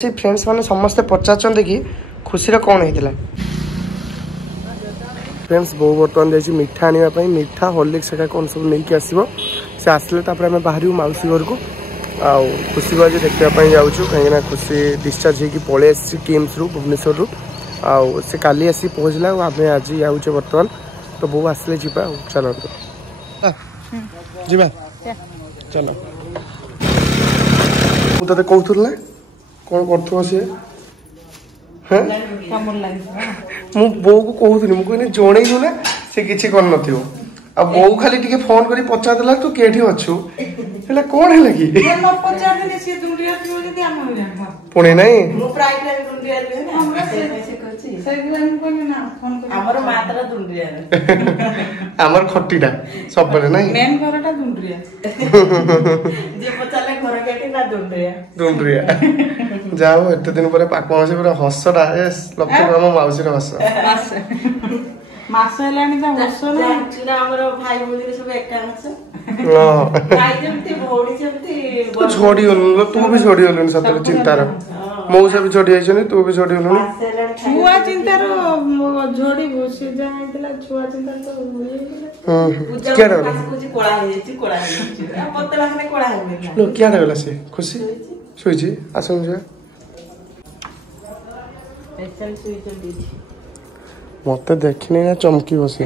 friends मैंने समस्ते पचार कि खुशी कौन होता फ्रेंड्स बो बर्तमान जाइए मिठा आने मिठा हॉर्लिक्स सेका कौन सब नहीं आसो से आसले आम बाहर मौसी घर को आउ खुशी को आज देखापी जाऊँ कहीं खुशी डिस्चार्ज होगी पलि आसी किम्स रु भुवनेश्वर आउ से काली आसी पहुँचला आम आज जाऊे बर्तमान तो बो आसले जा चलो जा चलो मुझे कहूल ना कौन कर सी मु बो को कहूनी मुझे जणेलु ना सी किसी कर बो खाली टे फोन कर पचारदेला तू केठी अच्छु कौन है कि पुणी नहीं आमर खटीटा सब नहीं जाओ एत दिन पर पाक मासी पूरा हसटा लक्ष्य आम मौसी हस मास हेलानी ता हस ना हमर भाई बोली सब एका हस भाई जेमती भौडी जेमती तू छोड़ी गलु तू भी छोड़ी गलु सतर चिंतार मौसा भी छोड़ी आइछनी तू भी छोड़ी गलु छुआ चिंतार झोडी बसे जा आइतला छुआ चिंतार तो क्या रहला कुछ कोळा हे छि पतला खने कोळा हे लो क्या रहला से खुशी सोइछि आसन जा स्पेशल सुई तो दी मत देखने ना चमकी बसे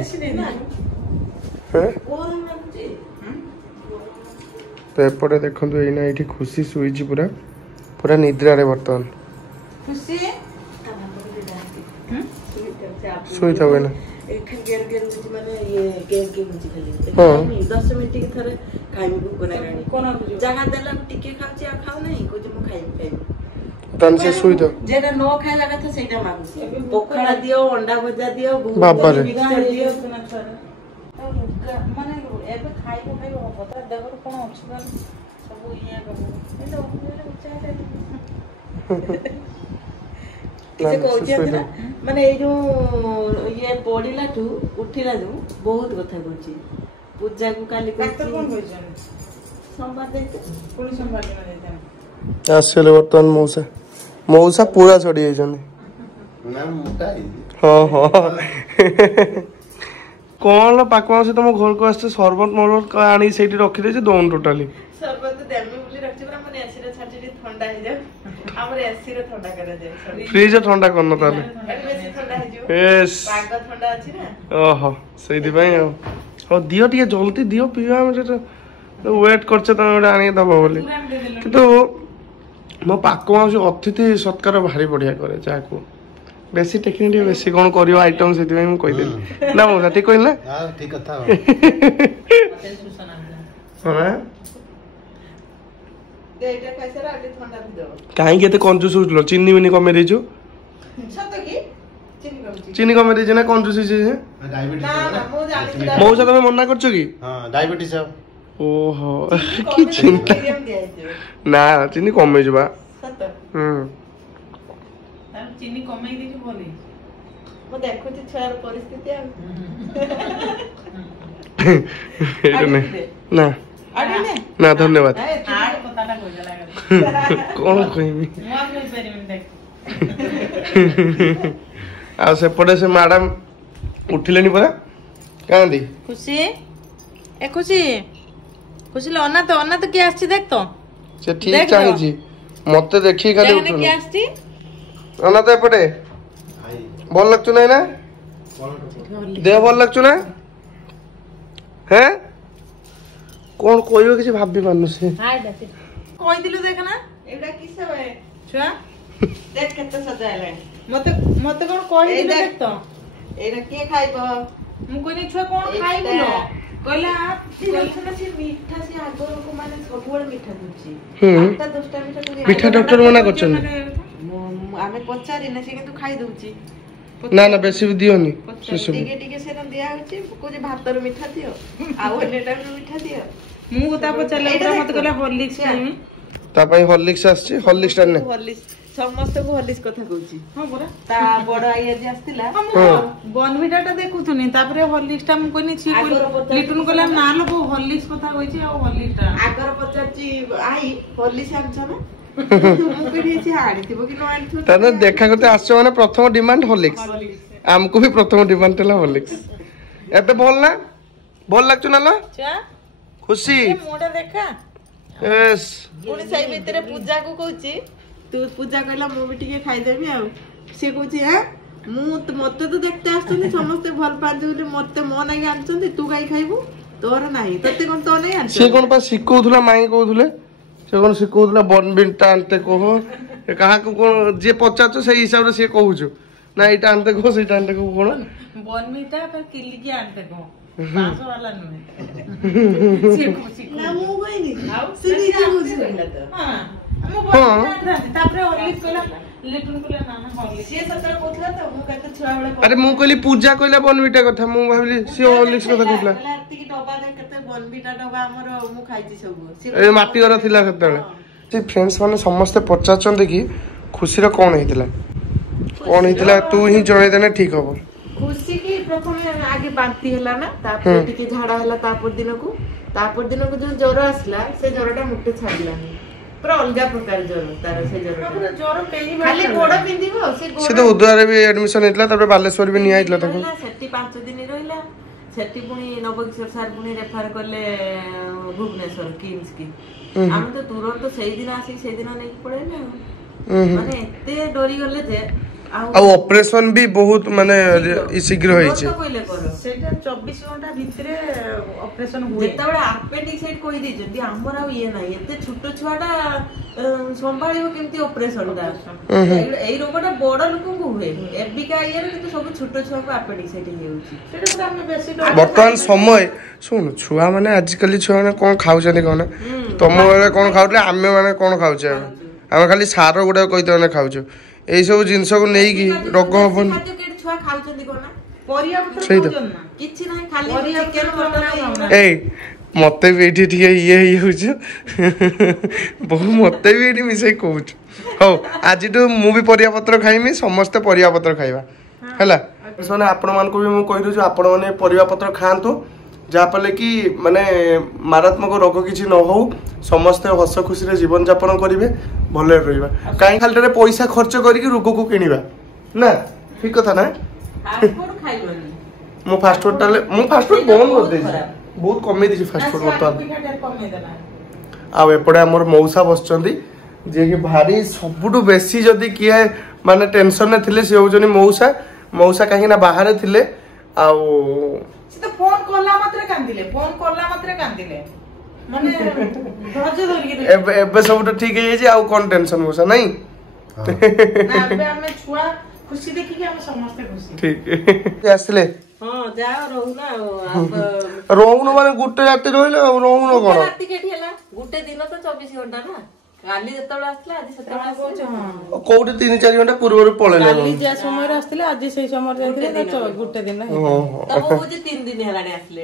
तो एपटे देखु एना ये खुशी शुई पूरा पूरा निद्रा रे बर्तमान शुई था ना तन से सुई दो जेटा नो खाइला कथा सेटा मागुसी पोखरा दियो अंडा भजा दियो बाबा रे दियो माने एबे खाइबो पता देवर कोन अछि सब इया गबो किसे कहउछि माने ए जो ये पडिला तू उठिला जो बहुत कथा कहउछि पूजा को काली कहउछि कोन कहउछि सोमवार देते पुणी सोमवार दिन देते आसले बर्तमान मौसा मौसा पूरा छड़ी हाँ हाँ कौन पाक मासी तुम घर को आसते सरबत मरबत आनी से रखी दे दौन टोटाली सरबत देमी बोली रखछि पर मन एसी रे छाटी ठंडा हे जा हमर एसी रे ठंडा करे जाय फ्रिज ठंडा करन ताले एसी ठंडा हे जो यस पाग ठंडा अछि ना ओहो सेदी भाई हो दियो टिके जल्दी दियो पिवा हम वेट करछे तमे आनी दबो बोली किंतु मो पाक माउसी अतिथि सत्कार भारी बढ़िया करे चाहू बेसी टेक्निक बेसी कौन करियो आइटम से मैं कह देली ना मो ठीक कहले हां ठीक कथा हां देटा पैसा राडी ठंडा भी दो काहे केते कंजूस होलो चीनी मिनी कमे देजो सत की चीनी कमे देजो ना कंजूस छै डायबिटीज ना ना मो जानि मौसा तमे मना करछो की हां डायबिटीज है ओहो की चिंता ना चीनी कमे जबा सत चीनी कमाई दे बोली मो देखो छी छार परिस्थिति ना ना धन्यवाद कौन कहमी आ सेपटे से मैडम उठिलेनी परा कांदी खुशी ए खुशी खुशी लो अना तो क्या आछि देख तो से ठीक चाहि छी मते देखि खाली उठो क्या आछि अना तो एपटे भल लगछु नै ना देह भल लगछु ना हैं कौन कोइयो किसी भाबी मानु से हाय देखि कोइ दिलु देख ना एडा किसे बे छुआ देख केते सजायले मते कोन कोइ दिलु देख तो एडा के खाइबो मु कोइ छुआ कोन खाइबो कहला कहला से मीठा से आगो को माने सबोल मीठा दुची आटा 10टा मीठा मीठा डॉक्टर मना करछन आमे पचारि ना से किंतु खाइ दउची ना ना बेसी भी दियोनी टिके टिके से दिया होची को जे भात रो मीठा दियो आ ओने टाइम रो मीठा दियो मु ता पचारले मत कहला हॉर्लिक्स ता पई हॉर्लिक्स आछि हॉर्लिक्स टा ने हॉर्लिक्स समस्त को हॉर्लिक्स कथा कहूची हां बरा ता बड़ आइया जे आस्तिला बॉर्नविटा देखुथुनी तापरे हॉर्लिक्स टा मु कोनी छी लिटुन कोला ना लो हॉर्लिक्स कथा होईची आ हॉर्लिक्स टा आगर पचारची आई हॉर्लिक्स आछ ना ମୁଁ କହିଛି ଆଣିଥିବ କି ନ ଆଣିଥିବ ତାହେଲେ ଦେଖା করতে আসছো মানে প্রথম ডিমান্ড হরলিক্স আমকু भी প্রথম ডিমান্ড লা হরলিক্স এতে বল না বল লাগছো না লো খুশি মোটা দেখা এস পুଣି ସେଇ ଭିତରେ ପୂଜାକୁ କହୁଛି ତୁ ପୂଜା କହିଲା ମୁଁ ବି ଟିକେ ଖାଇଦେବି ଆଉ ସିଏ କହୁଛି ମତେ ତ ଦେଖତେ ଆସୁଛନ୍ତି ସମସ୍ତେ ଭଲ ପାଆନ୍ତି ବୋଲି ମତେ ମୋ ନାଗି ଆଣିଛନ୍ତି ତୁ କାଇଁ ଖାଇବୁ ତୋର ନାହିଁ ତତେ କଣ ତୋ ନାଇଁ ଆଣିଛନ୍ତି ସେ କଣ ପା ଶିଖଉଥିଲା ମାଇଁ କହୁଥିଲେ ସେ କଣ ଶିଖଉଥିଲା ବନବିନଟା ଆନତେ କହ କାହାକୁ କଣ ଯିଏ ପଚାରୁଛୁ ସେଇ ହିସାବରେ ସିଏ କହୁଛୁ ନା ଏଇଟା ଆନତେ କହ ସେଇଟା ଆନତେ କହ କଣ ବନବିଟା ଫେର କିଲିକି ଆନତେ କହ 500 वाला ନୁହେଁ ସିଏ ଖୁସି ନା ମୁଁ କହିନି ଆଉ ସେ ନିଜେ ଖୁସି କହିଲା ତ ହଁ ଆମ ବନବିଟା ତାପରେ ହରଲିକ୍ସ କହିଲା ଲିଟନ କହିଲା ନା ନା ହରଲିକ୍ସ ସିଏ ସତରେ କହୁଥିଲା ତ ମୁଁ କେତେ ଛୁଆ ବେଳେ ଆରେ ମୁଁ କହିଲି ପୂଜା କହିଲା ବନବିଟା କଥା ମୁଁ ଭାବିଲି ସିଏ ହରଲିକ୍ସ କଥା କହୁଥିଲା ଏତିକି ଡବା ଦେ କେତେ ବନବିଟା ଡବା ଆମର ମୁଁ ଖାଇଛି ସବୁ ଏ ମାଟି ଘର ଥିଲା ସେତେବେଳେ ସେ ଫ୍ରେଣ୍ଡସ୍ ମାନେ ସମସ୍ତେ ପଚାରୁଛନ୍ତି କି ଖୁସିର କଣ ହେଇଥିଲା ତୁ ହିଁ ଜଣେଇଦେଲେ ଠିକ ହବ खुशी की प्रथम आगे बांती हैला ना तापर टिके झाड़ा हैला तापर दिनकू जो ज्वर आसला से ज्वरटा मुटे छाडलानी पूरा अलगा प्रकार ज्वर तार से ज्वरटा ज्वर पेली खाली गोड़ पिंदिबो से तो उद्वारे भी एडमिशन हेतला तापर बालेश्वर भी निया हेतला ताको सेठी 5 दिन रहिला सेठी पुनी नवकिशोर सर पुनी रेफर करले भुवनेश्वर किम्स की हम तो तुरंत सेही दिन आसी सेही दिन नै पड़ेला माने एते डरी गले जे ଆଉ ଅପରେସନ ବି ବହୁତ ମାନେ ଶୀଘ୍ର ହେଇଛି ସେଇଟା 24 ଘଣ୍ଟା ଭିତରେ ଅପରେସନ ହୁଏ ଯେତେବେଳେ ଆପେଣ୍ଡିକ୍ସାଇଟ୍ କହି ଦେଇଛନ୍ତି ଆମର ଆଉ ଇଏ ନାହିଁ ଏତେ ଛୋଟ ଛୁଆଟା ସମ୍ଭାଳିବ କେମିତି ଅପରେସନଟା ଏଇ ରୋଗଟା ବଡ ଲୋକଙ୍କୁ ହୁଏ ଏବିକା ଇଏରେ କିନ୍ତୁ ସବୁ ଛୋଟ ଛୁଆଙ୍କୁ ଆପେଣ୍ଡିକ୍ସାଇଟ୍ ହେଇଯାଉଛି ସେଇଟା ଆମେ ବେଶୀ ବର୍ତ୍ତମାନ ସମୟ ଶୁଣୁ ଛୁଆ ମାନେ ଆଜିକାଲି ଛୁଆ ମାନେ କଣ ଖାଉଛନ୍ତି କଣ ତମ ବେଳେ କଣ ଖାଉଥିଲେ ଆମେ ମାନେ କଣ ଖାଉଛେ ଆମେ ଖାଲି ସାର ଗୁଡାକ କହିତେ ମାନେ ଖାଉଛୁ এই সব জিনিসକୁ ନେଇକି ରୋଗ ହବନି ଛୁଆ ଖାଉଛନ୍ତି କୋନା ପରିବା ପତ୍ର ଖାଉଛନ୍ତି ନା କିଛି ନାହିଁ ଖାଲି ଚିକେନ ମଟନ ଏଇ ମତେ ବି ଏଠି ଟିକେ ଇଏ ହେଇଯାଉଛୁ ବହୁ ମତେ ବି ଏଠି ମିଶେଇ କହୁଛୁ ହଉ ଆଜିଠୁ ମୁଁ ବି ପରିବା ପତ୍ର ଖାଇମି ସମସ୍ତେ ପରିବା ପତ୍ର ଖାଇବା ହେଲା ମାନେ ଆପଣମାନଙ୍କୁ ବି ମୁଁ କହିଦଉଛି ଆପଣମାନେ ପରିବା ପତ୍ର ଖାଆନ୍ତୁ ଯାହାଫଳରେ କି ମାନେ ମାରାତ୍ମକ ରୋଗ କିଛି ନ ହଉ ସମସ୍ତେ ହସ ଖୁସିରେ ଜୀବନ ଯାପନ କରିବେ ଭଲରେ ରହିବା କାହିଁ ଖାଲିଟାରେ ପଇସା ଖର୍ଚ୍ଚ କରିକି ରୋଗକୁ କିଣିବା ନା ଠିକ କଥା ନା ମୁଁ ଫାଷ୍ଟଫୁଡ ବନ୍ଦ କରିଦେଇଛି ବହୁତ କମେଇ ଦେଇଛି ଫାଷ୍ଟଫୁଡ ବର୍ତ୍ତମାନ ଆଉ ଏପଟେ ଆମର ମଉସା ବସିଛନ୍ତି ଯିଏକି ଭାରି ସବୁଠୁ ବେଶୀ ଯଦି କିଏ ମାନେ ଟେନସନରେ ଥିଲେ ସେ ହଉଛନ୍ତି ମଉସା କାହିଁକି ନା ବାହାରେ ଥିଲେ ଆଉ फोन करला मात्रे कांदिले माने धैर्य धरिके एबे सब ठीक है जे आउ कोन टेंशन मोसा नहीं ना एबे हमें छुआ खुशी देखि के हम समस्त खुशी ठीक है आसले हां जा रहूना रहून माने गुटे राती रहिले रहून कोन राती केठी हला गुटे दिन तो 24 घंटा ना काली जतबे आसला आज सतबे कोच हां कोउटे 3-4 घंटा पूर्व पळेले काली जे समय रे आसले आज से समय जाइते तो गुटे दिन है तब वो जे 3 दिन हलाने आसले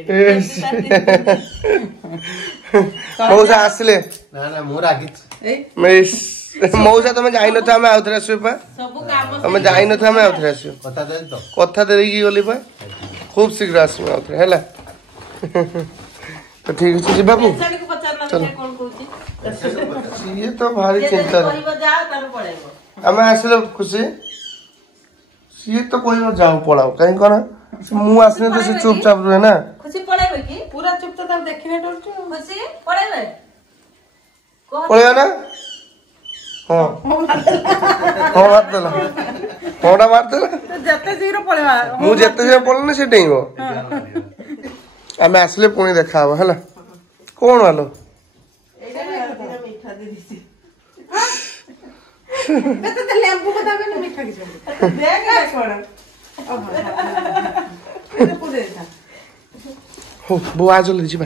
मौसा आसले ना ना मो रागी मिस मौसा तमे जाई न था हमें आउथरे आसु पा सब काम हमें जाई न था हमें आउथरे आसु कथा दे की गली पा खूब शीघ्र आसु आउथरे हैला तो ठीक है जी बाबू चलो कौन कहूची ये तो भारी चिंता है हमें आसले खुशी ये तो कोई जाओ पड़ाओ कहीं कौन मु आसने तो से चुपचाप रहे ना खुशी पड़ेबे की पूरा चुपचाप देखिने डरछु खुशी पड़ेबे पड़ेगा ना हां हां मार देला कोडा मार देला जते जीरो पड़ेबा मु जते जीरो पड़ले से डेइबो हमें आसले पुणी देखा हबो हला कोन वालो मीठा दे दिसी बेटा ते लेंबू को दाबे ना मीठा किछ देख ले कोन हो बो आज जल्दी जी बा